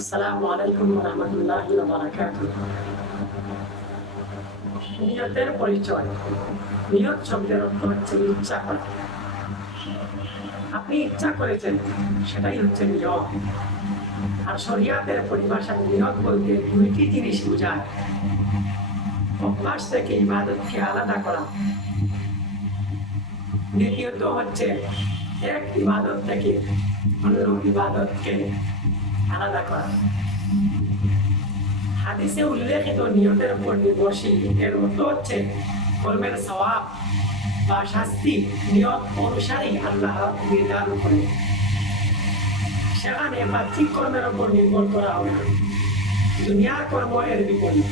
আসসালামু আলাইকুম রহমতুল্লাহ বারাকাত নিয়তের পরিচয়। নিয়ত শব্দের অর্থ হচ্ছে ইচ্ছা করা। আপনি ইচ্ছা করেছেন, সেটাই হচ্ছে নিয়ত আর শরিয়াতের পরিভাষায় নিয়ত বলতে দুইটি জিনিস বোঝায়। অভ্যাস থেকে ইবাদতকে আলাদা করা। দ্বিতীয়ত হচ্ছে এক ইবাদত থেকে অন্য ইবাদতকে হাদিসে উল্লেখিত নিয়তের উপর নির্ভরশীল। এর অর্থ হচ্ছে কর্মের সওয়াব বা শাস্তি নিয়ত অনুসারেই আল্লাহ নির্ধারণ করে। সেখানে বাহ্যিক কর্মের উপর নির্ভর করা হবে না। দুনিয়ার কর্ম এর বিপরীত।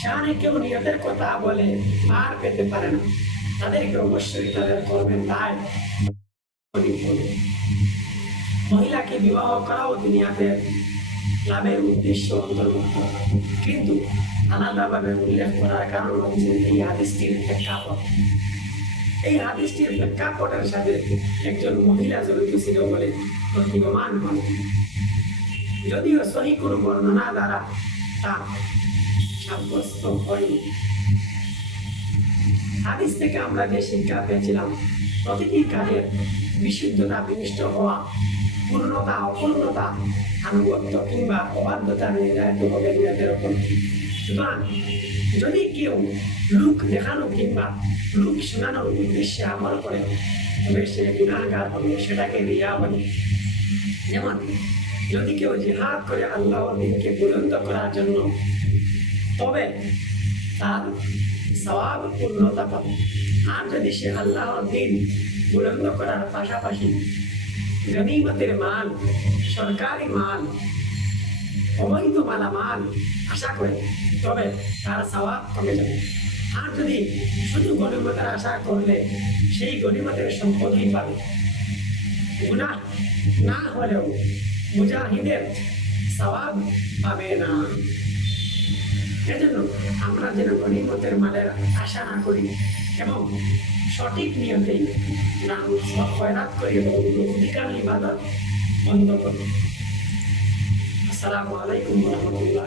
সেখানে কেউ নিয়তের কথা বলে আর পেতে পারে না। তাদেরকে অবশ্যই তাদের কর্মের দায় মহিলাকে বিবাহ করাও দুনিয়াতে লাভের উদ্দেশ্য অন্তর্ভুক্ত। কিন্তু আলাদাভাবে উল্লেখ করার কারণ হচ্ছে এই হাদিসটির প্রেক্ষাপট। এই হাদিসটির প্রেক্ষাপটের সাথে একজন মহিলা জড়িত ছিল বলে প্রতীয়মান হয়। যদিও সহি কোনো বর্ণনা দ্বারা তা সাব্যস্ত হয়নি। হাদিস থেকে আমরা যে শিক্ষা পেয়েছিলাম প্রতিটি কাজের বিশুদ্ধতা বিনিষ্ট হওয়া, পূর্ণতা, অপূর্ণতা, আনুগত্য কিংবা অবাধ্যতা নির্ধারিত হবে নিয়তের উপর। সুতরাং যদি কেউ লুক দেখানো কিংবা লুক শোনানোর উদ্দেশ্যে আমল করে, তবে সে গুণাগার হবে, সেটাকে রিয়া বলে যেমন যদি কেউ জিহাদ করে আল্লাহর দিনকে বুলন্দ করার জন্য, তবে তার সবাব পূর্ণতা পাবে। আর যদি সে আল্লাহর দিন বুলন্দ করার পাশাপাশি গনিমতের মাল, সরকারি মাল, অবৈধ মালামাল আশা করে, তবে তার সবাব কমে যাবে। আর যদি শুধু গণিমতের আশা করলে সেই গণিমতের সম্পদই পাবে। গুণা না হলেও মুজাহিদের সবাব পাবে না। এজন্য আমরা যেন গণিমতের মালের আশা না করি এবং সঠিক নিয়তেই না খয়রাত করি এবং অধিকার ইবাদত বন্ধ করি। আসসালামু আলাইকুম রহমতুল্লাহ